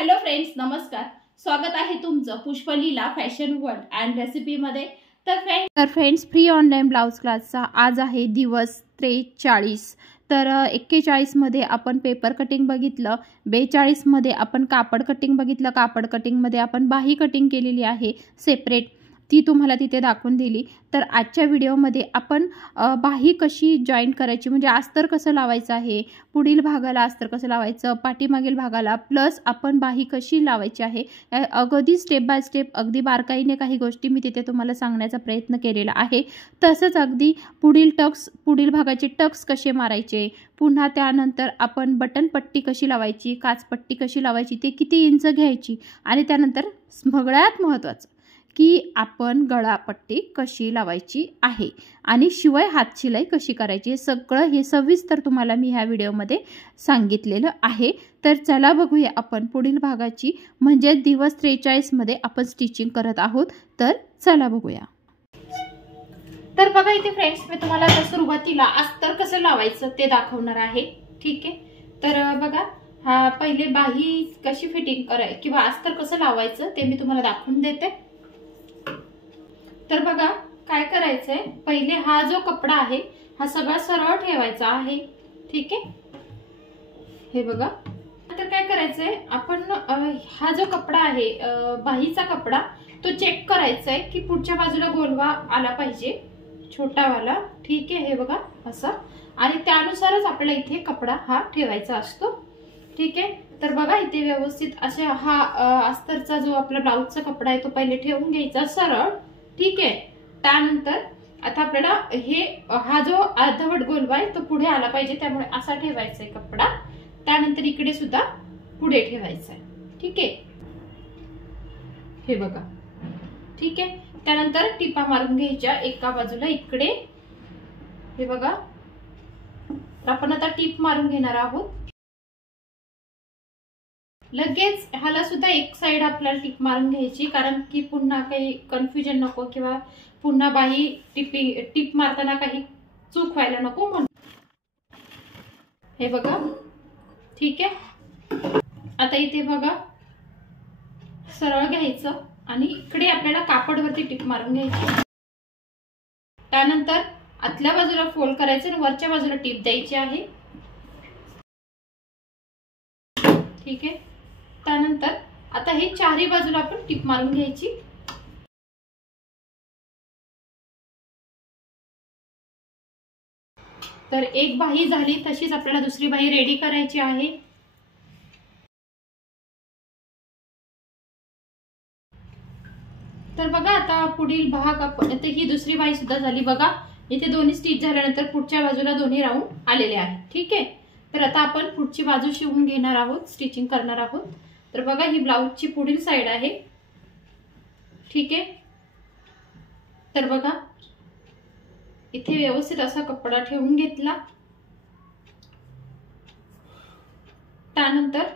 Hello friends, नमस्कार. स्वागत आहे तुमचं पुष्पलीला फॅशन वर्ल्ड अँड रेसिपी मध्ये. तर फ्रेंड्स फ्री ऑनलाईन ब्लाउज क्लासचा आज आहे दिवस 43. तर 41 मध्ये आपण पेपर कटिंग बघितलं, 42 मध्ये आपण कापड कटिंग बघितलं. कापड कटिंग मध्ये आपण बाही कटिंग केलेली आहे सेपरेट, ती तुम्हाला तिथे दाखवून दिली. तर आजच्या व्हिडिओमध्ये आपण बाही कशी जॉईंट करायची, म्हणजे अस्तर कसं लावायचं आहे, पुढील भागाला अस्तर कसं लावायचं, पाठीमागील भागाला, प्लस आपण बाही कशी लावायची आहे, अगदी स्टेप बाय स्टेप अगदी बारकाईने काही गोष्टी मी तिथे तुम्हाला सांगण्याचा प्रयत्न केलेला आहे. तसंच अगदी पुढील भागाचे टक्स कसे मारायचे, पुन्हा त्यानंतर आपण बटन पट्टी कशी लावायची, काचपट्टी कशी लावायची, ते किती इंच घ्यायची, आणि त्यानंतर सगळ्यात महत्त्वाचं की आपण गळापट्टी कशी लावायची आहे, आणि शिवाय हातशिलाई कशी करायची, हे सविस्तर तुम्हाला मी ह्या व्हिडिओमध्ये सांगितलेलं आहे. तर चला बघूया आपण पुढील भागाची, म्हणजे दिवस 43 मध्ये आपण स्टिचिंग करत आहोत. तर चला बघूया. तर बघा इथे फ्रेंड्स, मी तुम्हाला सुरुवातीला अस्तर कसं लावायचं ते दाखवणार आहे. ठीक आहे. तर बघा, हा पहिले बाही कशी फिटिंग करायची किंवा अस्तर कसं लावायचं ते मी तुम्हाला दाखवून देते. तर बघा काय करायचंय, पहिले हा जो कपडा आहे हा सगळा सरळ ठेवायचा आहे. ठीक आहे. हे बघा, तर काय करायचंय, आपण हा जो कपडा आहे बाहीचा कपडा, तो चेक करायचा आहे की पुढच्या बाजूला गोलवा आला पाहिजे, छोटावाला. ठीक आहे. हे बघा असं, आणि त्यानुसारच आपल्याला इथे कपडा हा ठेवायचा असतो. ठीक आहे. तर बघा इथे व्यवस्थित असे हा अस्तरचा जो आपला ब्लाउजचा कपडा आहे तो पहिले ठेवून घ्यायचा सरळ. ठीक आहे. त्यानंतर आता आपल्याला हा जो अर्धवट गोलवा आहे तो पुढे आला पाहिजे, त्यामुळे असा ठेवायचा आहे कपडा. त्यानंतर इकडे सुद्धा पुढे ठेवायचा आहे. ठीक आहे. हे बघा. ठीक आहे. त्यानंतर टिपा मारून घ्यायच्या एका बाजूला इकडे. हे बघा, आपण आता टिप मारून घेणार आहोत. लगेच ह्याला सुद्धा एक साइड आपल्याला टिप मारून घ्यायची, कारण की पुन्हा काही कन्फ्युजन नको, किंवा पुन्हा बाही टिप मारताना काही चूक व्हायला नको म्हणून. हे बघा. ठीक आहे. आता इथे बघा सरळ घ्यायचं, आणि इकडे आपल्याला कापडवरती टिप मारून घ्यायची. त्यानंतर आतल्या बाजूला फोल्ड करायचं आणि वरच्या बाजूला टिप द्यायची आहे. ठीक आहे. त्यानंतर आता हे चारही बाजूला आपण टिप मारून घ्यायची. तर एक बाही झाली, तशीच आपल्याला दुसरी बाही रेडी करायची आहे. तर बघा आता पुढील भाग आपण, आता ही दुसरी बाही सुद्धा झाली. बघा इथे दोन्ही स्टिच झाल्यानंतर पुढच्या बाजूला दोन्ही राऊंड आलेले आहेत. ठीक आहे. तर आता आपण पुढची बाजू शिवून घेणार आहोत, स्टिचिंग करणार आहोत. तर बघा ही ब्लाउजची पुढील साइड आहे. ठीक आहे. तर बघा इथे व्यवस्थित असा कपडा ठेवून घेतला. त्यानंतर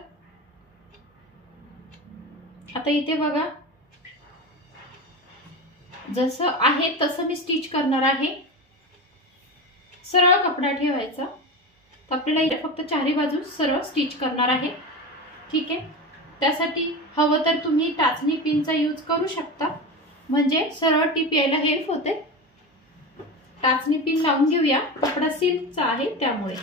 आता इथे बघा जसं आहे तसं मी स्टिच करणार आहे. सरळ कपडा ठेवायचा. तर आपल्याला इथे फक्त चारही बाजू सरळ स्टिच करणार आहे. ठीक आहे. त्यासाठी हवं तर तुम्ही टाचणी पिनचा यूज करू शकता, म्हणजे सरळ टिप यायला हेल्प होते. टाचणी पिन लावून घेऊया, कपडा सिल्कचा आहे त्यामुळे.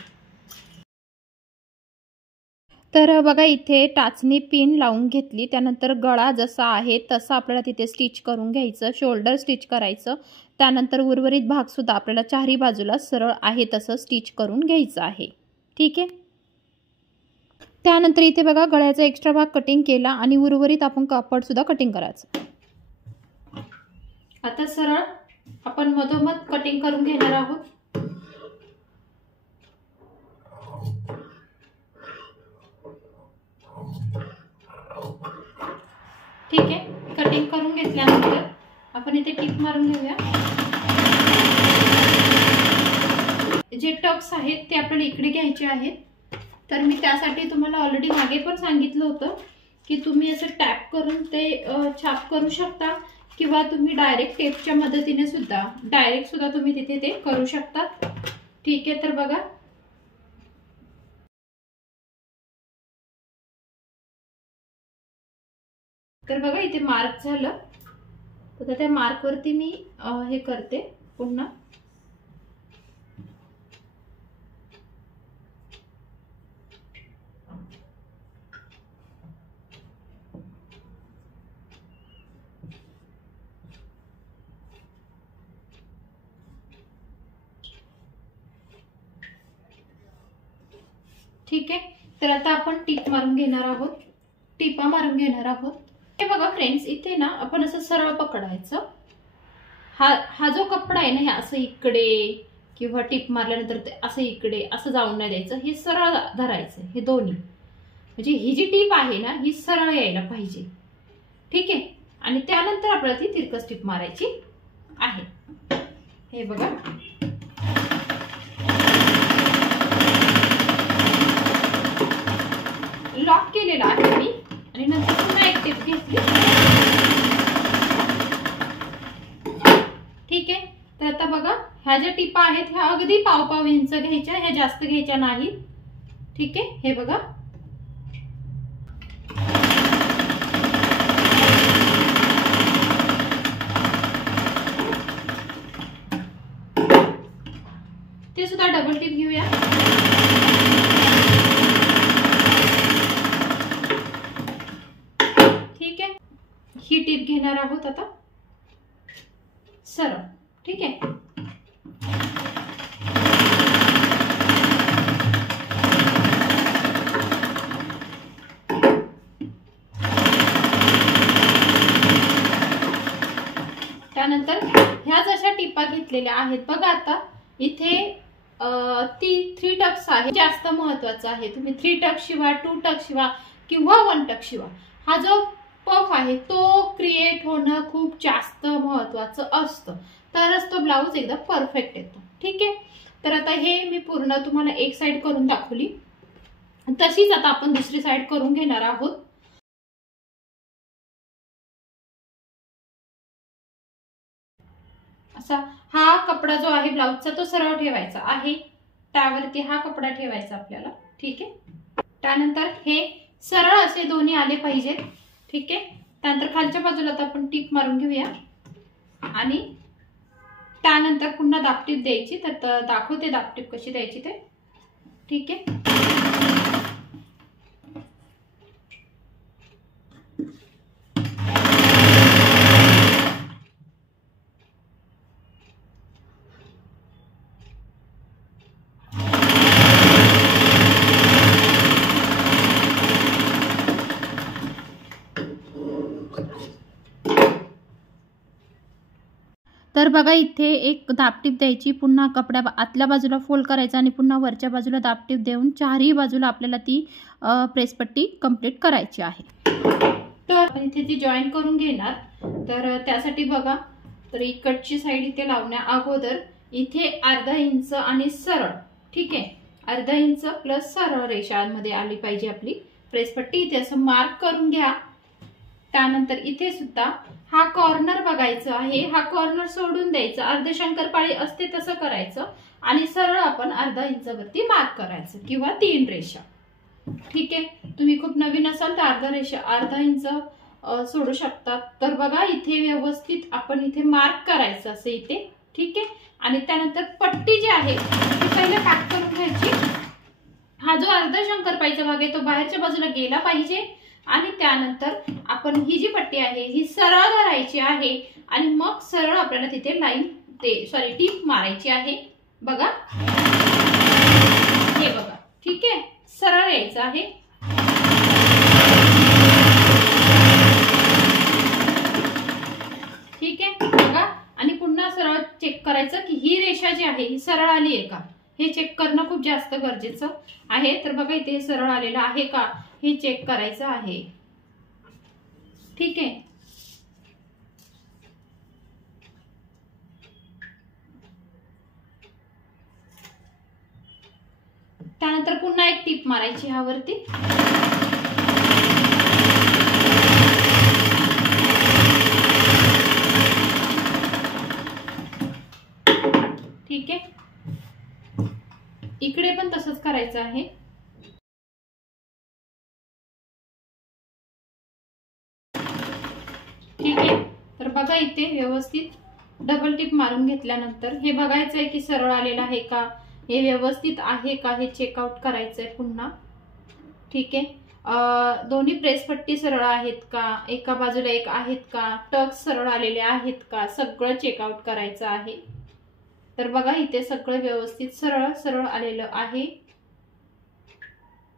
तर बघा इथे टाचणी पिन लावून घेतली. त्यानंतर गळा जसा आहे तसा आपल्याला तिथे स्टिच करून घ्यायचं, शोल्डर स्टिच करायचं. त्यानंतर उर्वरित भाग सुद्धा आपल्याला चारही बाजूला सरळ आहे तसं स्टिच करून घ्यायचं आहे. ठीक आहे. त्यानंतर इथे बघा गळ्याचा एक्स्ट्रा भाग कटिंग केला, आणि उर्वरित आपण कापड सुद्धा कटिंग करायचं. आता सरळ आपण मधोमध कटिंग करून घेणार आहोत. ठीक आहे. कटिंग करून घेतल्यानंतर आपण इथे टिप मारून घेऊया. जे टक्स आहेत ते आपल्याला इकडे घ्यायचे आहेत. तर मी त्यासाठी तुम्हाला ऑलरेडी मागे पण सांगितलं होतं की तुम्ही असं टॅप करून ते छाप करू शकता, किंवा तुम्ही डायरेक्ट टेपच्या मदतीने सुद्धा तुम्ही तिथे ते करू शकता. ठीक आहे. तर बघा तर बघा इथे मार्क झालं, तर त्या मार्क वरती मी हे करते पुन्हा. ठीक आहे. तर आता आपण टीप मारून घेणार आहोत, टिपा मारून घेणार आहोत. हे बघा फ्रेंड्स, इथे ना आपण असं सरळ पकडायचं. हा जो कपडा आहे ना, हे असं इकडे किंवा टिप मारल्यानंतर ते असं इकडे असं जाऊन नाही द्यायचं. हे सरळ धरायचं, हे दोन्ही. म्हणजे ही जी टीप आहे ना, ही सरळ यायला पाहिजे. ठीक आहे. आणि त्यानंतर आपल्याला ती तिरकस टीप मारायची आहे. हे बघा, लॉक केलेला आहे मी. आणि नंतर पुन्हा एक टीप घेतली. ठीक आहे. तर आता बघा, ह्या ज्या टिपा आहेत ह्या अगदी पाव इंच घ्यायच्या, ह्या जास्त घ्यायच्या नाही. ठीक आहे. हे बघा, ते सुद्धा डबल टिप घेऊया. ठीक आहे. ही टिप घेणार आहोत आता सरळ. ठीक आहे. त्यानंतर ह्या जशा टिपा घेतलेल्या आहेत बघा, आता इथे ती 3 टक्स आहे, जास्त महत्वाचं आहे. तुम्ही 3 टक्स शिवा, 2 टक्स शिवा किंवा 1 टक्स शिवा. हा जो पफ आहे तो क्रिएट होणं खूप जास्त महत्वाचं असतं, तरच तो ब्लाऊज एकदम परफेक्ट येतो. ठीक आहे. तर आता हे मी पूर्ण तुम्हाला एक साइड करून दाखवली, तशीच आता आपण दुसरी साइड करून घेणार आहोत. असा हा कपडा जो आहे ब्लाऊजचा तो सरळ ठेवायचा आहे, त्यावरती हा कपडा ठेवायचा आपल्याला. ठीक आहे. त्यानंतर हे सरळ असे दोन्ही आले पाहिजेत. ठीक आहे. त्यानंतर खालच्या बाजूला आता आपण टीप मारून घेऊया आणि त्यानंतर पुन्हा दाबटीप द्यायची. तर दाखवते दाबटीप कशी द्यायची ते. ठीक आहे. तर बघा, इथे एक दाबटीप द्यायची, पुन्हा कपड्या आतल्या बाजूला फोल्ड करायचा आणि पुन्हा वरच्या बाजूला दाबटीप देऊन चारही बाजूला आपल्याला ती प्रेसपट्टी कंप्लीट करायची आहे. तर इथे ती जॉईन करून घेणार. तर त्यासाठी बघा, तर इकडची साईड इथे लावण्या अगोदर इथे अर्धा इंच आणि सरळ. ठीक आहे. अर्धा इंच प्लस सरळ रेषांमध्ये आली पाहिजे आपली प्रेसपट्टी. इथे असं मार्क करून घ्या. त्यानंतर इथे सुद्धा हा कॉर्नर बघायचा आहे, हा कॉर्नर सोडून द्यायचा. अर्धे शंकरपाळी असते तसं करायचं आणि सरळ आपण अर्धा इंचावरती मार्क करायचं किंवा 3 रेषा. ठीक आहे. तुम्ही खूप नवीन असाल तर अर्धा इंच सोडू शकतात. तर बघा, इथे व्यवस्थित आपण इथे मार्क करायचं असं इथे. ठीक आहे. आणि त्यानंतर पट्टी जी आहे ती पहिले पॅक करून घ्यायची. हा जो अर्धा शंकरपाळीचा भाग आहे तो बाहेरच्या बाजूला गेला पाहिजे. आणि त्यानंतर आपण ही जी पट्टी आहे ही सरळ धरायची आहे आणि मग सरळ आपल्याला तिथे टीप मारायची आहे. बघा, हे बघा. ठीक आहे. सरळ यायचं आहे. ठीक आहे. बघा, आणि पुन्हा सरळ चेक करायचं की ही रेषा जी आहे ही सरळ आली आहे का, हे चेक करणं खूप जास्त गरजेचं आहे. तर बघा, इथे सरळ आलेलं आहे का हे चेक करायचं आहे. ठीक आहे. त्यानंतर पुन्हा एक टीप मारायची ह्यावरती. ठीक आहे. इकडे पण तसंच करायचं आहे. तर बघा इथे व्यवस्थित डबल टिप मारून घेतल्यानंतर हे बघायचं आहे की सरळ आलेलं आहे का, हे व्यवस्थित आहे का हे चेकआउट करायचं आहे पुन्हा. ठीक आहे. दोन्ही प्रेसपट्टी सरळ आहेत का, एका बाजूला एक आहेत का, टक्स सरळ आलेले आहेत का, सगळं चेकआउट करायचं आहे. तर बघा इथे सगळं व्यवस्थित सरळ सरळ आलेलं आहे.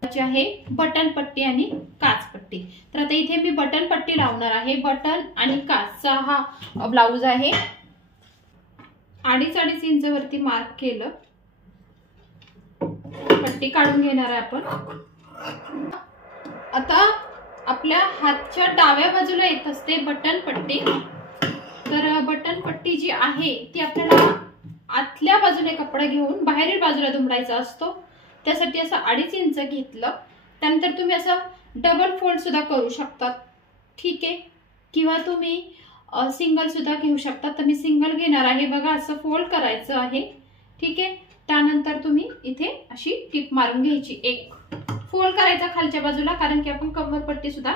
आहे बटन पट्टी आणि काच पट्टी. तर आता इथे मी बटन पट्टी लावणार आहे. बटन आणि काचचा हा ब्लाउज आहे. 2.5 इंच वरती मार्क केलं, पट्टी काढून घेणार आहे आपण. आता आपल्या हातच्या डाव्या बाजूला येत असते बटन पट्टी. तर बटन पट्टी जी आहे ती आपल्याला आतल्या बाजूने कपडा घेऊन बाहेरील बाजूला दुमडायचा असतो. त्यासाठी असं 2.5 इंच घेतलं. त्यानंतर तुम्ही असं डबल फोल्ड सुद्धा करू शकता. ठीक आहे. किंवा तुम्ही सिंगल सुद्धा घेऊ शकता. तर मी सिंगल घेणार आहे. बघा असं फोल्ड करायचं आहे. ठीक आहे. त्यानंतर तुम्ही इथे अशी टिप मारून घ्यायची. एक फोल्ड करायचा खालच्या बाजूला, कारण की आपण कंबरपट्टी सुद्धा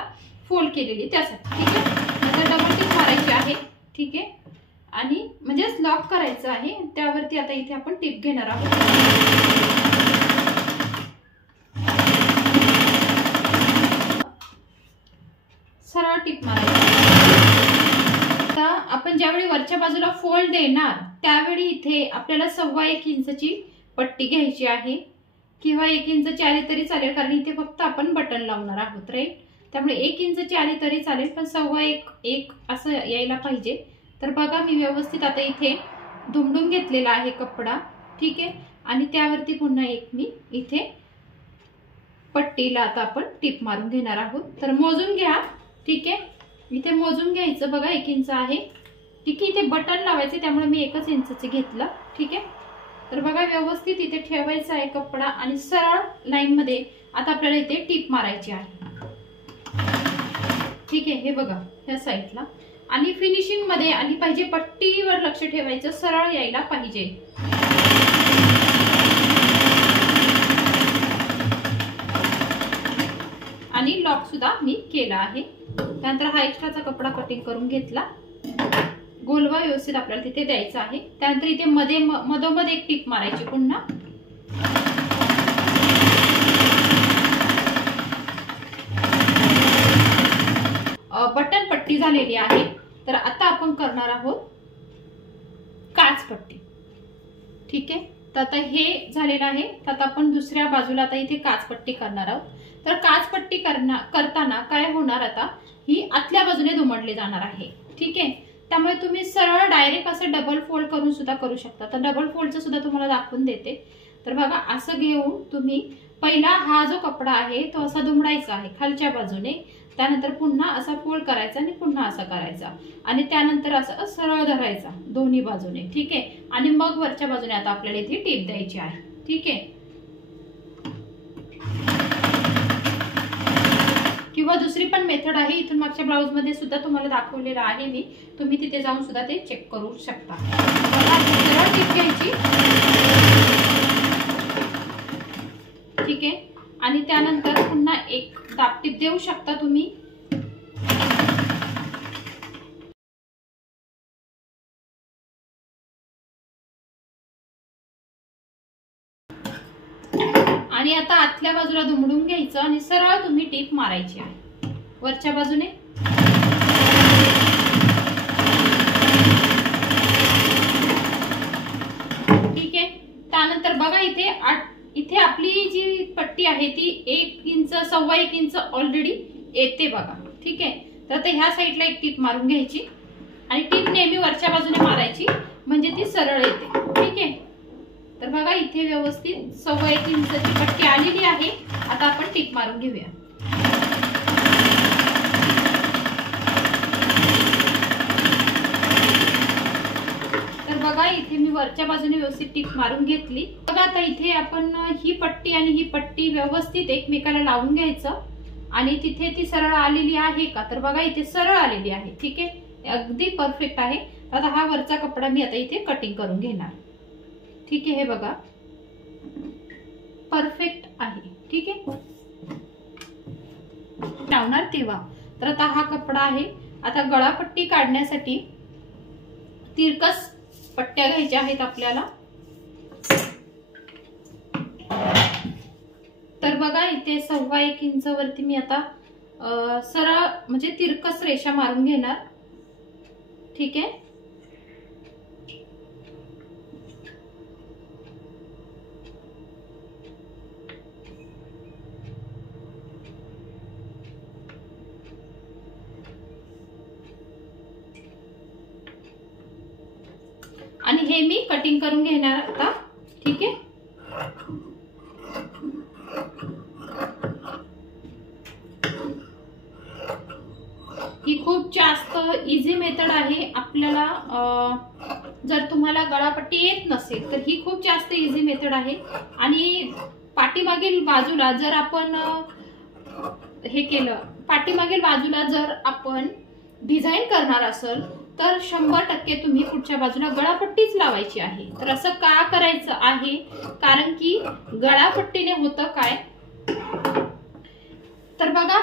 फोल्ड केलेली त्यासाठी. ठीक आहे. नंतर डबल टिप मारायची आहे. ठीक आहे. आणि म्हणजेच लॉक करायचं आहे. त्यावरती आता इथे आपण टिप घेणार आहोत. सरळ टिप मारायची. आता आपण ज्यावेळी वरच्या बाजूला फोल्ड देणार त्यावेळी इथे आपल्याला 1.25 इंचची पट्टी घ्यायची आहे, किंवा 1 इंचची आली तरी चालेल, कारण इथे फक्त आपण बटन लावणार आहोत. राईट. त्यामुळे 1 इंचची आली तरी चालेल, पण 1.25 असं यायला पाहिजे. तर बघा मी व्यवस्थित आता इथे दुमडून घेतलेला आहे कपडा. ठीक आहे. आणि त्यावरती पुन्हा एक मी इथे पट्टीला आता आपण टिप मारून घेणार आहोत. तर मोजून घ्या. ठीक आहे. इथे मोजून घ्यायचं. बघा 1 इंच आहे. ठीक आहे. इथे बटन लावायचे त्यामुळे मी 1 इंचचे घेतलं. ठीक आहे. तर बघा व्यवस्थित इथे ठेवायचा आहे कपडा आणि सरळ लाईन मध्ये आता आपल्याला इथे टिप मारायची आहे. ठीक आहे. हे बघा ह्या साईडला. आणि फिनिशिंग मध्ये आली पाहिजे. पट्टीवर लक्ष ठेवायचं, सरळ यायला पाहिजे. आणि लॉक सुद्धा मी केला आहे. त्यानंतर हा एक्स्ट्राचा कपडा कटिंग करून घेतला. गोलवा व्यवस्थित आपल्याला तिथे द्यायचा आहे. त्यानंतर इथे मधोमध एक टिप मारायची पुन्हा. बटन पट्टी झालेली आहे. तर आता आपण करणार आहोत काच पट्टी. ठीक आहे. तर आता हे झालेलं आहे. तर आता आपण दुसऱ्या बाजूला आता इथे काच पट्टी करणार आहोत. तर काच पट्टी करताना काय होणार, आता ही आतल्या बाजूने दुमडली जाणार आहे. ठीक आहे. त्यामुळे तुम्ही सरळ डायरेक्ट असं डबल फोल्ड करून सुद्धा करू शकता. तर डबल फोल्डचं सुद्धा तुम्हाला दाखवून देते. तर बघा असं घेऊन तुम्ही पहिला हा जो कपडा आहे तो असा दुमडायचा आहे खालच्या बाजूने. त्यानंतर पुन्हा असा फोल्ड करायचा आणि पुन्हा असा करायचा आणि त्यानंतर असं सरळ धरायचा दोन्ही बाजूने. ठीक आहे. आणि मग वरच्या बाजूने आता आपल्याला इथे टिप द्यायची आहे. ठीक आहे. किंवा दुसरी पण मेथड आहे. इथून मागच्या ब्लाउज मध्ये सुद्धा तुम्हाला दाखवलेलं आहे मी. तुम्ही तिथे जाऊन सुद्धा ते चेक करू शकता. सरळ टिप घ्यायची. ठीक आहे. आणि त्यानंतर पुन्हा एक दाब टिप देऊ शकता तुम्ही. आणि आता आतल्या बाजूला दुमडून घ्यायचं आणि सरळ तुम्ही टिप मारायची आहे वरच्या बाजूने. ठीक आहे. त्यानंतर बघा इथे आपली जी पट्टी आहे ती 1 इंच 1.25 इंच ऑलरेडी येते बघा. ठीक आहे. तर आता ह्या साईडला एक टिप मारून घ्यायची आणि टिप नेहमी वरच्या बाजूने मारायची म्हणजे ती सरळ येते. ठीक आहे. तर बघा इथे व्यवस्थित 1.25 इंचची पट्टी आलेली आहे. आता आपण टिप मारून घेऊया. तर बघा इथे मी वरच्या बाजूने व्यवस्थित टिप मारून घेतली. बघा आता इथे आपण ही पट्टी आणि ही पट्टी व्यवस्थित एकमेकाला लावून घ्यायचं आणि तिथे ती सरळ आलेली आहे का, तर बघा इथे सरळ आलेली आहे. ठीक आहे. अगदी परफेक्ट आहे. आता हा वरचा कपडा मी आता इथे कटिंग करून घेणार. ठीक आहे. हे बघा परफेक्ट आहे. ठीक आहे. लावणार तेव्हा तर आता हा कपडा आहे आता गळापट्टी काढण्यासाठी तिरकस पट्ट्या घ्यायच्या आहेत आपल्याला। तर बघा इथे 1.25 इंच वरती मी आता सरळ म्हणजे तिरकस रेषा मारून घेणार। ठीक आहे, आणि हे मी कटिंग करून घेणार आता। ठीक आहे, ही खूप जास्त इझी मेथड आहे आपल्याला। जर तुम्हाला गळापट्टी येत नसेल तर ही खूप जास्त इझी मेथड आहे। आणि पाठीमागील बाजूला जर आपण हे केलं, पाठीमागील बाजूला जर आपण डिझाईन करणार असेल तर 100% तुम्ही पुढच्या बाजूला गळापट्टीच लावायची आहे। तर असं का करायचं आहे, कारण की गळापट्टीने होतं काय, तर बघा,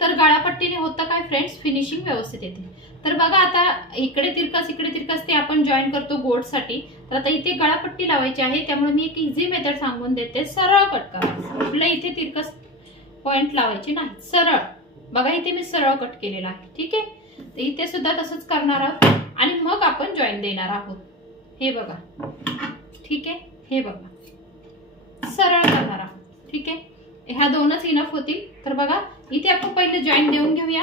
तर गळापट्टीने होतं काय फ्रेंड्स, फिनिशिंग व्यवस्थित येते। तर बघा आता इकडे तिरकस ते आपण जॉईन करतो गोटसाठी। तर आता इथे गळापट्टी लावायची आहे, त्यामुळे मी एक इझी मेथड सांगून देते, सरळ कट करायचं। आपल्याला इथे तिरकस पॉइंट लावायची नाही, सरळ। बघा इथे मी सरळ कट केलेला आहे। ठीक आहे, तर इथे सुद्धा तसंच करणार आहोत आणि मग आपण जॉईन देणार आहोत। हे बघा, ठीक आहे, हे बघा सरळ करणार आहोत। ठीक आहे, ह्या दोनच इनफ होतील। तर बघा इथे आपण पहिले जॉईन देऊन घेऊया।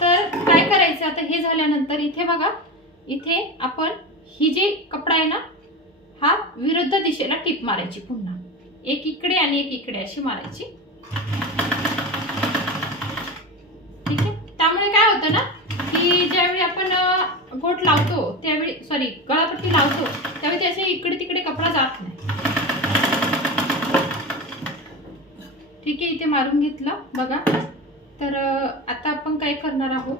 तर काय करायचं आता, हे झाल्यानंतर इथे बघा, इथे आपण ही जी कपडा आहे ना, हा विरुद्ध दिशेला टिप मारायची, पुन्हा एक इकडे आणि एक इकडे अशी मारायची। ठीक आहे, त्यामुळे काय होतं ना की ज्यावेळी आपण गोट लावतो त्यावेळी, सॉरी गळापट्टी लावतो त्यावेळी त्याचे इकडे तिकडे कपडा जात नाही। ठीक आहे, इथे मारून घेतलं बघा। तर आता आपण काय करणार आहोत,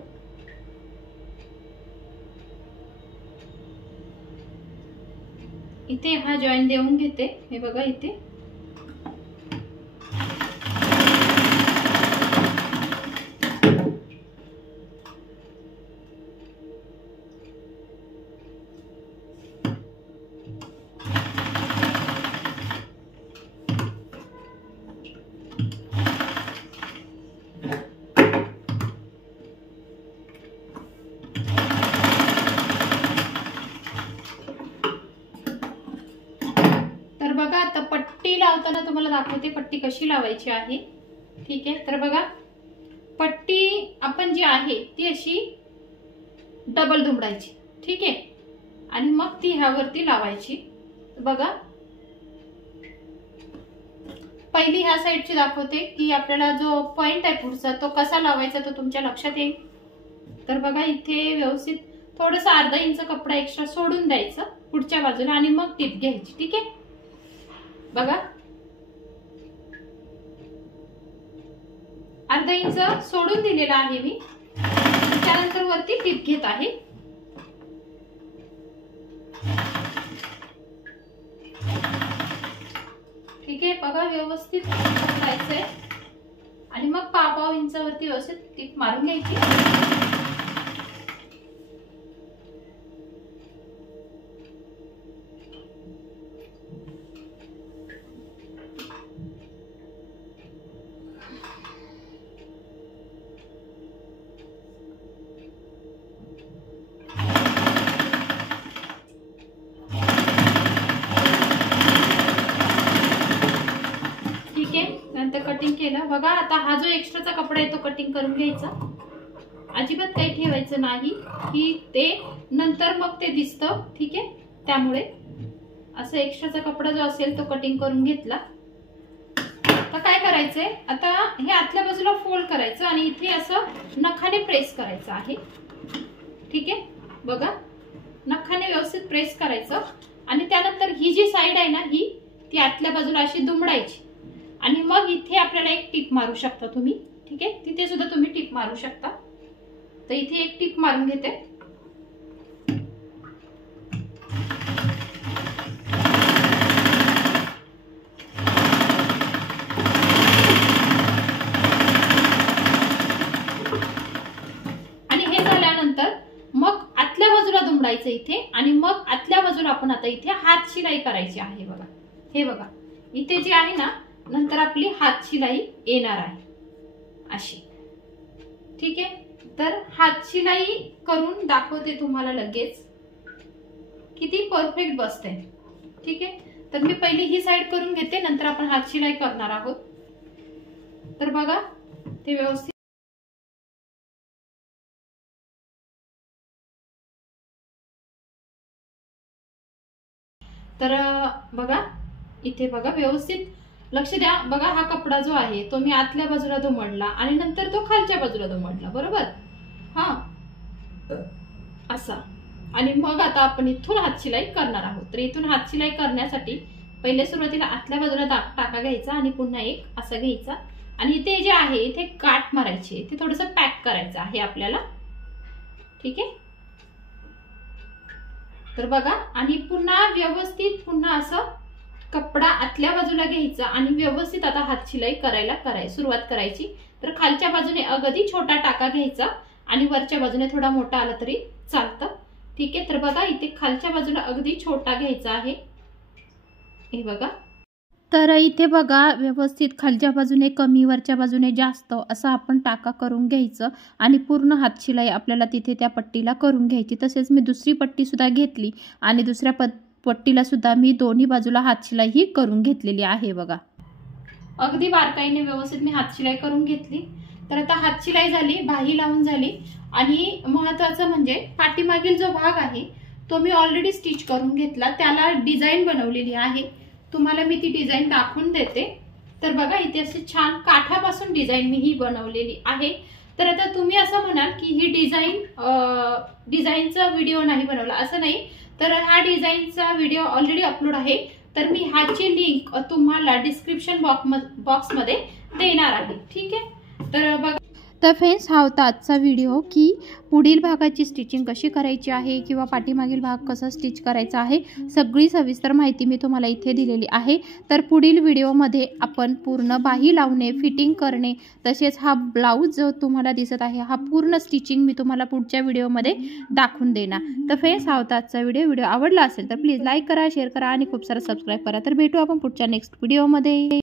इथे हा जॉईन देऊन घेते। हे बघा इथे बघा आता पट्टी लावताना तुम्हाला दाखवते पट्टी कशी लावायची आहे। ठीक आहे, तर बघा पट्टी आपण जी आहे ती अशी डबल दुमडायची। ठीक आहे, आणि मग ती ह्यावरती लावायची। बघा पहिली ह्या साईडची दाखवते की आपल्याला जो पॉइंट आहे पुढचा तो कसा लावायचा तो तुमच्या लक्षात येईल। तर बघा इथे व्यवस्थित थोडंसं अर्धा इंच कपडा एक्स्ट्रा सोडून द्यायचं पुढच्या बाजूला आणि मग टिप घ्यायची। ठीक आहे, बघा अर्धा इंच सोडून दिलेला आहे मी, त्यानंतर वरती टिप घेत आहे। ठीक आहे, बघा व्यवस्थित करायचंय आणि मग 5 इंचावरती व्यवस्थित टिप मारून घ्यायची। नंतर कटिंग केलं बघा। आता हा जो एक्स्ट्राचा कपडा आहे तो कटिंग करून घ्यायचा, अजिबात काही ठेवायचं नाही की ते नंतर मग ते दिसतं। ठीक आहे, त्यामुळे असं एक्स्ट्राचा कपडा जो असेल तो कटिंग करून घेतला। आता काय करायचंय, आता हे आतल्या बाजूला फोल्ड करायचं आणि इथे असं नखाने प्रेस करायचं आहे। ठीक आहे, बघा नखाने व्यवस्थित प्रेस करायचं आणि त्यानंतर ही जी साइड आहे ना ही ती आतल्या बाजूला अशी दुमडायची आणि मग इथे आपल्याला एक टिप मारू शकता तुम्ही। ठीक आहे, तिथे सुद्धा तुम्ही टिप मारू शकता। तर इथे एक टिप मारून घेते। मग आतल्या बाजूला आपण आता इथे हात शिलाई करायची आहे बघा. हे बघा इथे जी आहे ना नंतर आपली हात शिलाई येणार आहे अशी. ठीक आहे, तर हात शिलाई करून दाखवते तुम्हाला लगेच किती परफेक्ट बसते. ठीक आहे, तर मी पहिली ही साइड करून घेते, नंतर आपण हात शिलाई करणार आहोत. तर बघा ते व्यवस्थित तर बघा इथे बघा व्यवस्थित लक्ष द्या. बघा हा कपडा जो आहे तो मी आतल्या बाजूला दुमडला आणि नंतर तो खालच्या बाजूला दुमडला, बरोबर. हा असा. आणि मग आता आपण इथून हात शिलाई करणार आहोत. तर इथून हात शिलाई करण्यासाठी पहिले सुरुवातीला आतल्या बाजूला टाका घ्यायचा आणि पुन्हा एक असा घ्यायचा आणि इथे जे आहे इथे गाठ मारायची, इथे थोडंसं पॅक करायचं आहे आपल्याला. ठीक आहे, तर बघा आणि पुन्हा व्यवस्थित पुन्हा असं कपडा आतल्या बाजूला घ्यायचा आणि व्यवस्थित आता हात शिलाई सुरुवात करायची. तर खालच्या बाजूने अगदी छोटा टाका घ्यायचा आणि वरच्या बाजूने थोडा मोठा आला तरी चालतं. ठीक आहे, तर बघा इथे खालच्या बाजूला अगदी छोटा घ्यायचा आहे. हे बघा, तर इथे बघा व्यवस्थित खालच्या बाजूने कमी वरच्या बाजूने जास्त असं आपण टाका करून घ्यायचं आणि पूर्ण हात शिलाई आपल्याला तिथे त्या पट्टीला करून घ्यायची. तसेच मी दुसरी पट्टी सुद्धा घेतली आणि दुसऱ्या पट्टीला सुद्धा मी दोन्ही बाजूला हात शिलाई ही करून घेतलेली आहे. बघा अगदी बारकाईने व्यवस्थित मी हात शिलाई करून घेतली. तर आता हात शिलाई झाली, बाही लावून झाली आणि महत्त्वाचं म्हणजे पाठीमागील जो भाग आहे तो मी ऑलरेडी स्टिच करून घेतला, त्याला डिझाईन बनवलेली आहे. तुम्हाला मी ती डिझाईन दाखवून देते. तर बघा इथे अशी छान काठापासून डिझाईन मी ही बनवलेली आहे. तर आता तुम्ही असं म्हणाल की ही डिझाईनचा व्हिडिओ नाही बनवला, असं नाही. तर हा डिझाईनचा व्हिडिओ ऑलरेडी अपलोड आहे, तर मी ह्याची लिंक तुम्हाला डिस्क्रिप्शन बॉक्समध्ये देणार आहे. ठीक आहे, तर बघा. तर फ्रेंड्स हा होता आजचा व्हिडिओ की पुढील भागाची स्टिचिंग कशी करायची आहे किंवा पाठीमागील भाग कसा स्टिच करायचा आहे, सगळी सविस्तर माहिती मी तुम्हाला इथे दिलेली आहे. तर पुढील व्हिडिओमध्ये आपण पूर्ण बाही लावणे, फिटिंग करणे, तसेच हा ब्लाऊज जो तुम्हाला दिसत आहे हा पूर्ण स्टिचिंग मी तुम्हाला पुढच्या व्हिडिओमध्ये दाखवून देणार. तर फ्रेंड्स हा होता आजचा व्हिडिओ आवडला असेल तर प्लीज लाईक करा, शेअर करा आणि खूप सारा सबस्क्राईब करा. तर भेटू आपण पुढच्या नेक्स्ट व्हिडिओमध्ये.